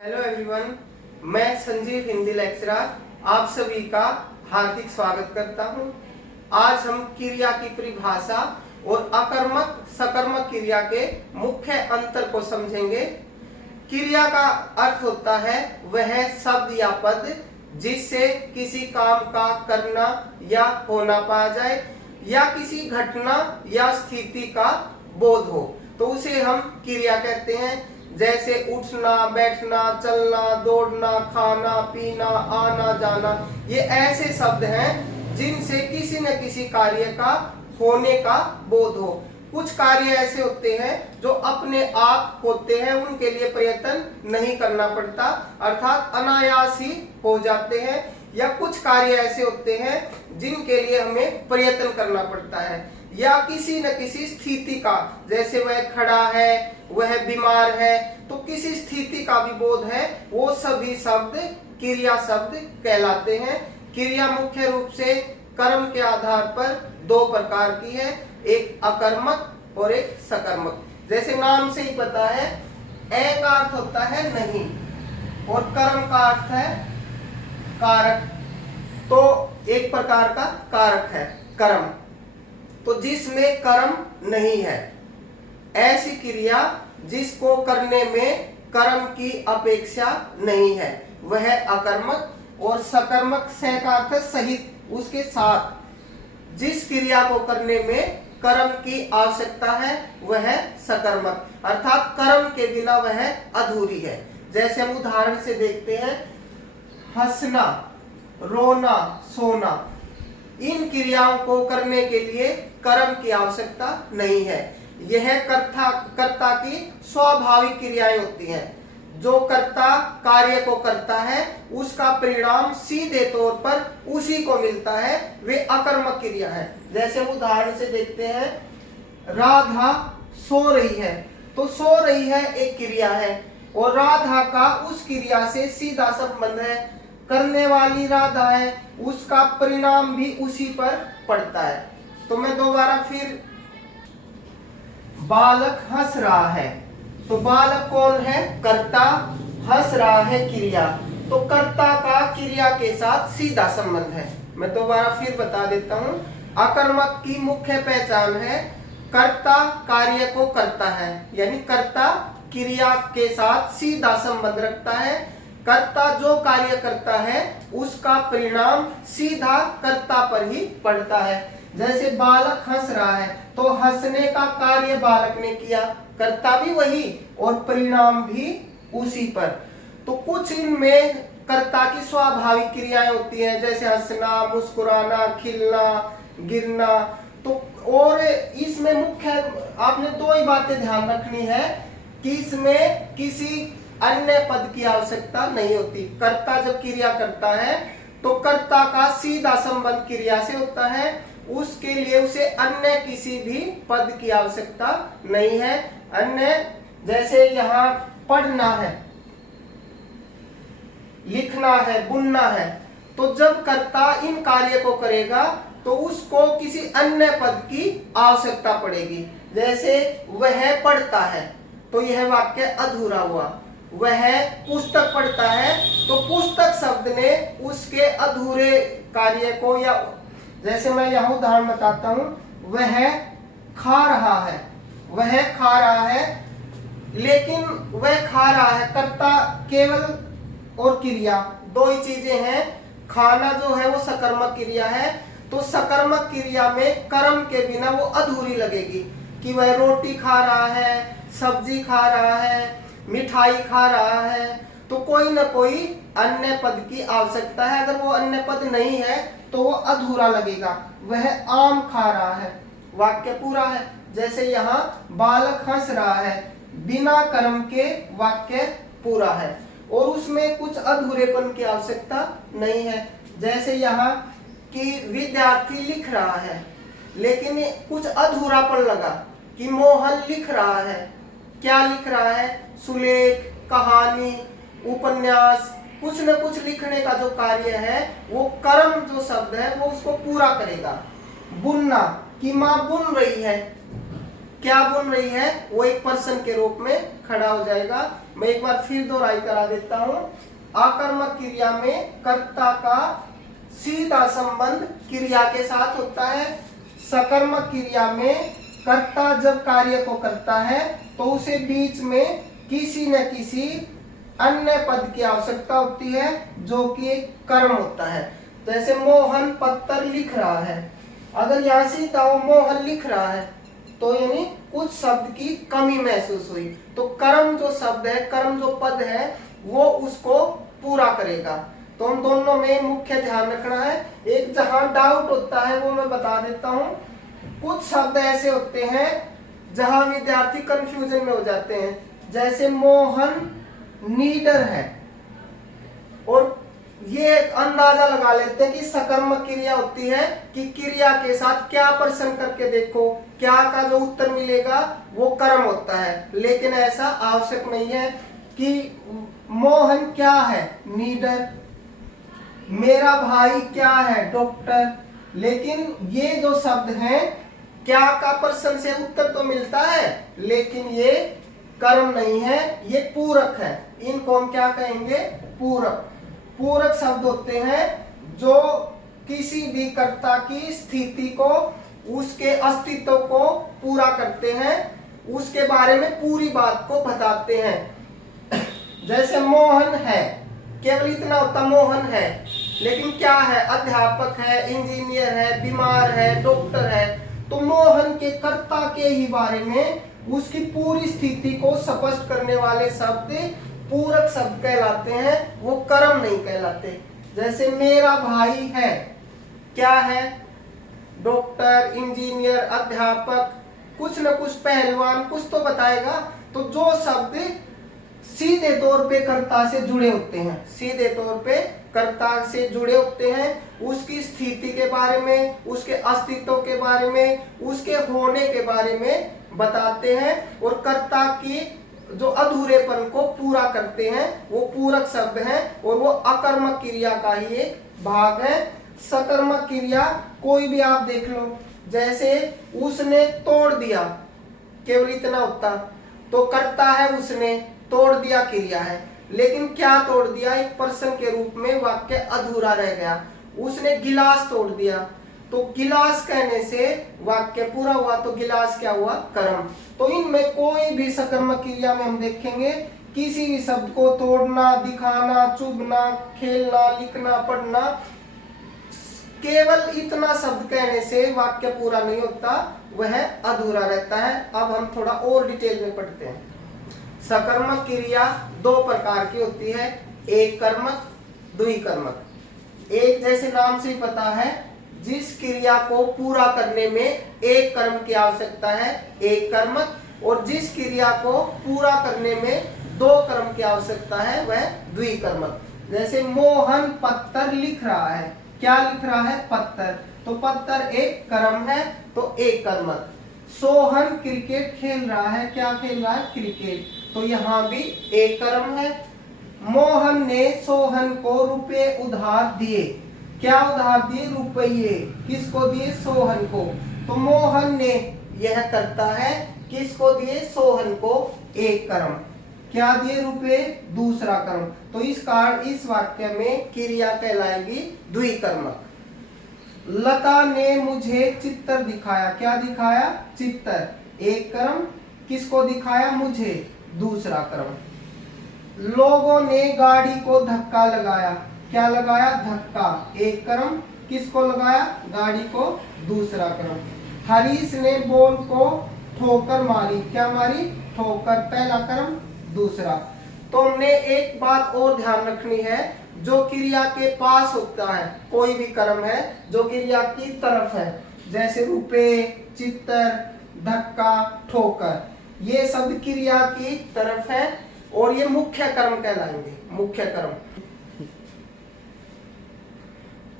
Hello everyone, मैं Sanjeev Hindi lecturer आप सभी का हार्दिक स्वागत करता हूं। आज हम क्रिया की परिभाषा और अकर्मक सकर्मक क्रिया के मुख्य अंतर को समझेंगे। क्रिया का अर्थ होता है वह शब्द या पद जिससे किसी काम का करना या होना पाया जाए या किसी घटना या स्थिति का बोध हो तो उसे हम क्रिया कहते हैं। जैसे उठना, बैठना, चलना, दौड़ना, खाना, पीना, आना, जाना, ये ऐसे शब्द हैं जिनसे किसी न किसी कार्य का होने का बोध हो। कुछ कार्य ऐसे होते हैं जो अपने आप होते हैं, उनके लिए प्रयत्न नहीं करना पड़ता, अर्थात अनायास ही हो जाते हैं। या कुछ कार्य ऐसे होते हैं जिनके लिए हमें प्रयत्न करना पड़ता है, या किसी न किसी स्थिति का, जैसे वह खड़ा है, वह बीमार है, तो किसी स्थिति का भी बोध है, वो सभी शब्द क्रिया शब्द कहलाते हैं। क्रिया मुख्य रूप से कर्म के आधार पर दो प्रकार की है, एक अकर्मक और एक सकर्मक। जैसे नाम से ही पता है, ए का अर्थ होता है नहीं और कर्म का अर्थ है कारक, तो एक प्रकार का कारक है कर्म। तो जिसमें कर्म नहीं है, ऐसी क्रिया जिसको करने में कर्म की अपेक्षा नहीं है, वह अकर्मक। और सकर्मक से का अर्थ सहित, उसके साथ, जिस क्रिया को करने में कर्म की आवश्यकता है वह सकर्मक, अर्थात कर्म के बिना वह अधूरी है। जैसे हम उदाहरण से देखते हैं, हंसना, रोना, सोना, इन क्रियाओं को करने के लिए कर्म की आवश्यकता नहीं है। यह कर्ता की स्वाभाविक क्रियाएं होती हैं। जो कर्ता कार्य को करता है उसका परिणाम सीधे तौर पर उसी को मिलता है, वे अकर्मक क्रिया है। जैसे उदाहरण से देखते हैं, राधा सो रही है, तो सो रही है एक क्रिया है और राधा का उस क्रिया से सीधा संबंध है, करने वाली राधा है, उसका परिणाम भी उसी पर पड़ता है। तो मैं दोबारा फिर, बालक हंस रहा है, तो बालक कौन है? कर्ता, हंस रहा है क्रिया, तो कर्ता का क्रिया के साथ सीधा संबंध है। मैं दोबारा फिर बता देता हूं, अकर्मक की मुख्य पहचान है कर्ता कार्य को करता है, यानी कर्ता क्रिया के साथ सीधा संबंध रखता है। कर्ता जो कार्य करता है उसका परिणाम सीधा कर्ता पर ही पड़ता है। जैसे बालक हंस रहा है, तो हंसने का कार्य बालक ने किया, कर्ता भी वही और परिणाम भी उसी पर। तो कुछ इनमें कर्ता की स्वाभाविक क्रियाएं होती हैं, जैसे हंसना, मुस्कुराना, खिलना, गिरना। तो और इसमें मुख्य आपने दो ही बातें ध्यान रखनी है कि इसमें किसी अन्य पद की आवश्यकता नहीं होती। कर्ता जब क्रिया करता है तो कर्ता का सीधा संबंध क्रिया से होता है, उसके लिए उसे अन्य किसी भी पद की आवश्यकता नहीं है। अन्य, जैसे यहाँ पढ़ना है, लिखना है, बुनना है, तो जब कर्ता इन कार्य को करेगा तो उसको किसी अन्य पद की आवश्यकता पड़ेगी। जैसे वह पढ़ता है, तो यह वाक्य अधूरा हुआ। वह पुस्तक पढ़ता है, तो पुस्तक शब्द ने उसके अधूरे कार्य को, या जैसे मैं यहाँ उदाहरण बताता हूँ, वह खा रहा है, वह खा रहा है, लेकिन वह खा रहा है, कर्ता केवल और क्रिया दो ही चीजें हैं। खाना जो है वो सकर्मक क्रिया है, तो सकर्मक क्रिया में कर्म के बिना वो अधूरी लगेगी कि वह रोटी खा रहा है, सब्जी खा रहा है, मिठाई खा रहा है, तो कोई न कोई अन्य पद की आवश्यकता है। अगर वो अन्य पद नहीं है तो वो अधूरा लगेगा। वह आम खा रहा है, वाक्य पूरा है। जैसे यहाँ बालक हंस रहा है, बिना कर्म के वाक्य पूरा है और उसमें कुछ अधूरेपन की आवश्यकता नहीं है। जैसे यहाँ कि विद्यार्थी लिख रहा है, लेकिन कुछ अधूरापन लगा कि मोहन लिख रहा है। क्या लिख रहा है? सुलेख, कहानी, उपन्यास, कुछ न कुछ लिखने का जो कार्य है वो कर्म जो शब्द है वो उसको पूरा करेगा। बुनना, कि माँ बुन रही है, क्या बुन रही है? वो एक पर्सन के रूप में खड़ा हो जाएगा। मैं एक बार फिर दोहराई करा देता हूं। आकर्मक क्रिया में कर्ता का सीधा संबंध क्रिया के साथ होता है। सकर्मक क्रिया में कर्ता जब कार्य को करता है तो उसे बीच में किसी न किसी अन्य पद की आवश्यकता होती है जो कि एक कर्म होता है। जैसे मोहन पत्थर लिख रहा है, अगर यहाँ से मोहन लिख रहा है तो यानी कुछ शब्द की कमी महसूस हुई, तो कर्म जो शब्द है, कर्म जो पद है वो उसको पूरा करेगा। तो हम दोनों में मुख्य ध्यान रखना है। एक जहां डाउट होता है वो मैं बता देता हूं। कुछ शब्द ऐसे होते हैं जहां विद्यार्थी कंफ्यूजन में हो जाते हैं, जैसे मोहन नीडर है, और ये अंदाजा लगा लेते हैं कि सकर्मक क्रिया होती है कि क्रिया के साथ क्या प्रश्न करके देखो, क्या का जो उत्तर मिलेगा वो कर्म होता है। लेकिन ऐसा आवश्यक नहीं है कि मोहन क्या है, नीडर, मेरा भाई क्या है, डॉक्टर। लेकिन ये जो शब्द हैं, क्या का प्रश्न से उत्तर तो मिलता है लेकिन ये कर्म नहीं है, ये पूरक है। इनको हम क्या कहेंगे, पूरक। पूरक शब्द होते हैं जो किसी भी कर्ता की स्थिति को, उसके अस्तित्व को पूरा करते हैं, उसके बारे में पूरी बात को बताते हैं। जैसे मोहन है, केवल इतना होता मोहन है, लेकिन क्या है, अध्यापक है, इंजीनियर है, बीमार है, डॉक्टर है। तो मोहन के कर्ता के ही बारे में, उसकी पूरी स्थिति को स्पष्ट करने वाले शब्द पूरक शब्द कहलाते हैं, वो कर्म नहीं कहलाते। जैसे मेरा भाई है, क्या है, डॉक्टर, इंजीनियर, अध्यापक, कुछ न कुछ पहलवान, कुछ तो बताएगा। तो जो शब्द सीधे तौर पे कर्ता से जुड़े होते हैं, सीधे तौर पे कर्ता से जुड़े होते हैं, उसकी स्थिति के बारे में, उसके अस्तित्व के बारे में, उसके होने के बारे में बताते हैं, और कर्ता की जो अधूरेपन को पूरा करते हैं, वो पूरक शब्द हैं, और वो अकर्मक क्रिया का ही एक भाग है। सकर्मक क्रिया कोई भी आप देख लो, जैसे उसने तोड़ दिया, केवल इतना होता, तो कर्ता है उसने, तोड़ दिया क्रिया है, लेकिन क्या तोड़ दिया, एक प्रश्न के रूप में वाक्य अधूरा रह गया। उसने गिलास तोड़ दिया, तो गिलास कहने से वाक्य पूरा हुआ, तो गिलास क्या हुआ, कर्म। तो इनमें कोई भी सकर्मक क्रिया में हम देखेंगे किसी भी शब्द को तोड़ना, दिखाना, चुभना, खेलना, लिखना, पढ़ना, केवल इतना शब्द कहने से वाक्य पूरा नहीं होता, वह अधूरा रहता है। अब हम थोड़ा और डिटेल में पढ़ते हैं। सकर्मक क्रिया दो प्रकार की होती है, एक कर्मक, द्विकर्मक। एक जैसे नाम से ही पता है, जिस क्रिया को पूरा करने में एक कर्म की आवश्यकता है, एक कर्मक, और जिस क्रिया को पूरा करने में दो कर्म की आवश्यकता है, वह द्विकर्मक। जैसे मोहन पत्थर लिख रहा है, क्या लिख रहा है, पत्थर, तो पत्थर एक कर्म है, तो एक कर्मक। सोहन क्रिकेट खेल रहा है, क्या खेल रहा है, क्रिकेट, तो यहाँ भी एक कर्म है। मोहन ने सोहन को रुपए उधार दिए, क्या उधार दिए, रुपये, किसको दिए, सोहन को, तो मोहन ने यह करता है, किसको दिए, सोहन को, एक कर्म, क्या दिए, रुपए, दूसरा कर्म। तो इस वाक्य में क्रिया कहलाएगी द्विकर्मक। लता ने मुझे चित्र दिखाया, क्या दिखाया, चित्र, एक कर्म, किसको दिखाया, मुझे, दूसरा कर्म। लोगों ने गाड़ी को धक्का लगाया, क्या लगाया, धक्का, एक कर्म, किसको लगाया, गाड़ी को, दूसरा कर्म। हरीश ने बॉल को ठोकर मारी, क्या मारी, ठोकर, पहला कर्म, दूसरा। तो हमने एक बात और ध्यान रखनी है, जो क्रिया के पास होता है, कोई भी कर्म है जो क्रिया की तरफ है, जैसे रुपए, चित्र, धक्का, ठोकर, ये शब्द क्रिया की तरफ है और ये मुख्य कर्म कहलाएंगे, मुख्य कर्म।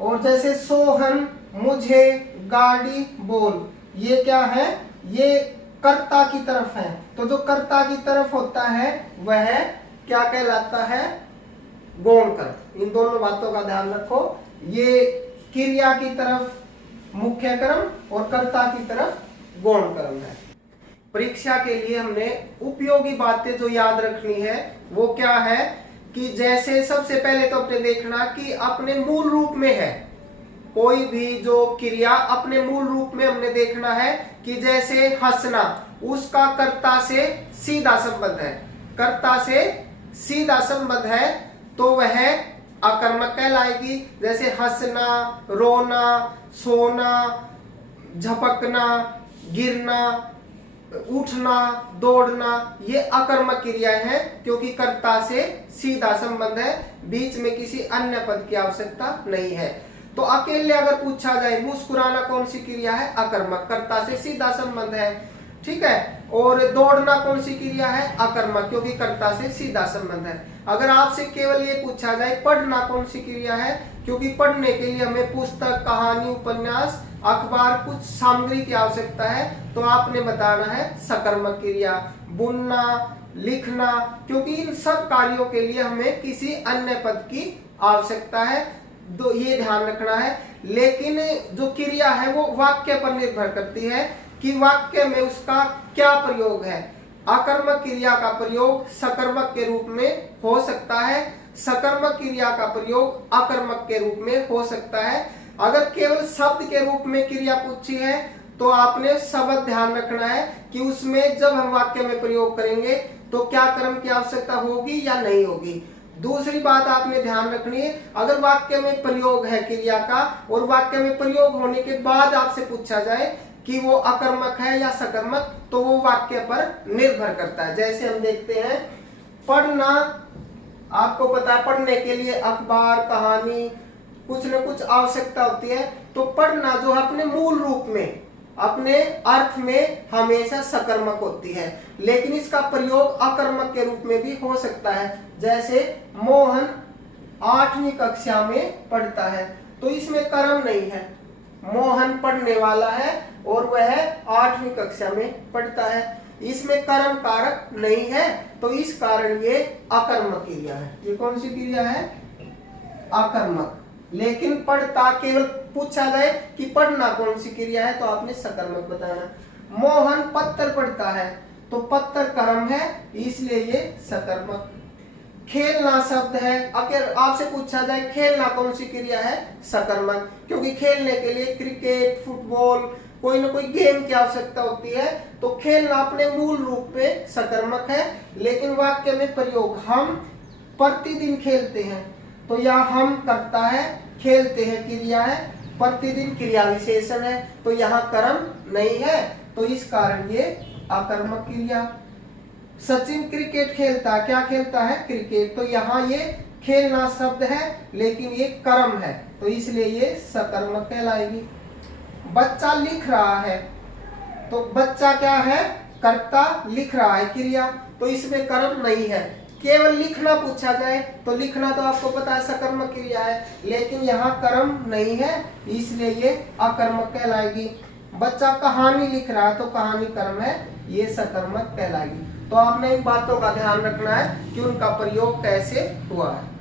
और जैसे सोहन, मुझे, गाड़ी, बॉल, ये क्या है, ये कर्ता की तरफ है, तो जो कर्ता की तरफ होता है वह क्या कहलाता है, गौण कर्म। इन दोनों बातों का ध्यान रखो, ये क्रिया की तरफ मुख्य कर्म और कर्ता की तरफ गौण कर्म है। परीक्षा के लिए हमने उपयोगी बातें जो याद रखनी है वो क्या है कि जैसे सबसे पहले तो अपने देखना कि अपने मूल रूप में है, कोई भी जो क्रिया अपने मूल रूप में हमने देखना है कि जैसे हंसना, उसका कर्ता से सीधा संबंध है, कर्ता से सीधा संबंध है तो वह अकर्मक कहलाएगी। जैसे हंसना, रोना, सोना, झपकना, गिरना, उठना, दौड़ना, ये अकर्मक क्रियाएं हैं क्योंकि कर्ता से सीधा संबंध है, बीच में किसी अन्य पद की आवश्यकता नहीं है। तो अकेले अगर पूछा जाए मुस्कुराना कौन सी क्रिया है, अकर्मक, कर्ता से सीधा संबंध है, ठीक है। और दौड़ना कौन सी क्रिया है, अकर्मक, क्योंकि कर्ता से सीधा संबंध है। अगर आपसे केवल ये पूछा जाए पढ़ना कौन सी क्रिया है, क्योंकि पढ़ने के लिए हमें पुस्तक, कहानी, उपन्यास, अखबार, कुछ सामग्री की आवश्यकता है, तो आपने बताना है सकर्मक क्रिया। बुनना, लिखना, क्योंकि इन सब कार्यों के लिए हमें किसी अन्य पद की आवश्यकता है, तो ये ध्यान रखना है। लेकिन जो क्रिया है वो वाक्य पर निर्भर करती है कि वाक्य में उसका क्या प्रयोग है। अकर्मक क्रिया का प्रयोग सकर्मक के रूप में हो सकता है, सकर्मक क्रिया का प्रयोग अकर्मक के रूप में हो सकता है। अगर केवल शब्द के रूप में क्रिया पूछी है तो आपने शब्द ध्यान रखना है कि उसमें जब हम वाक्य में प्रयोग करेंगे तो क्या कर्म की आवश्यकता होगी या नहीं होगी। दूसरी बात आपने ध्यान रखनी है, अगर वाक्य में प्रयोग है क्रिया का और वाक्य में प्रयोग होने के बाद आपसे पूछा जाए कि वो अकर्मक है या सकर्मक, तो वो वाक्य पर निर्भर करता है। जैसे हम देखते हैं पढ़ना, आपको पता है पढ़ने के लिए अखबार, कहानी, कुछ न कुछ आवश्यकता होती है, तो पढ़ना जो अपने मूल रूप में, अपने अर्थ में हमेशा सकर्मक होती है, लेकिन इसका प्रयोग अकर्मक के रूप में भी हो सकता है। जैसे मोहन 8वीं कक्षा में पढ़ता है, तो इसमें कर्म नहीं है, मोहन पढ़ने वाला है और वह 8वीं कक्षा में पढ़ता है, इसमें कर्म कारक नहीं है, तो इस कारण ये अकर्मक क्रिया है। ये कौन सी क्रिया है, अकर्मक। लेकिन पढ़ता केवल पूछा जाए कि पढ़ना कौन सी क्रिया है तो आपने सकर्मक बताना। मोहन पत्थर पढ़ता है, तो पत्थर कर्म है, इसलिए ये सकर्मक। खेलना शब्द है, अगर आपसे पूछा जाए खेलना कौन सी क्रिया है, सकर्मक, क्योंकि खेलने के लिए क्रिकेट, फुटबॉल, कोई ना कोई गेम की आवश्यकता होती है, तो खेलना अपने मूल रूप में सकर्मक है। लेकिन वाक्य में प्रयोग हम प्रतिदिन खेलते हैं, तो यहाँ हम करता है, खेलते हैं क्रिया है, प्रतिदिन क्रिया विशेषण है, तो यहाँ कर्म नहीं है, तो इस कारण ये अकर्मक क्रिया। सचिन क्रिकेट खेलता है, क्या खेलता है, क्रिकेट, तो यहाँ ये खेलना शब्द है लेकिन ये कर्म है, तो इसलिए ये सकर्मक कहलाएगी। बच्चा लिख रहा है, तो बच्चा क्या है, कर्ता, लिख रहा है क्रिया, तो इसमें कर्म नहीं है। केवल लिखना पूछा जाए तो लिखना तो आपको पता है सकर्मक क्रिया है, लेकिन यहाँ कर्म नहीं है, इसलिए ये अकर्मक कहलाएगी। बच्चा कहानी लिख रहा है, तो कहानी कर्म है, ये सकर्मक कहलाएगी। तो आपने इन बातों का ध्यान रखना है कि उनका प्रयोग कैसे हुआ है।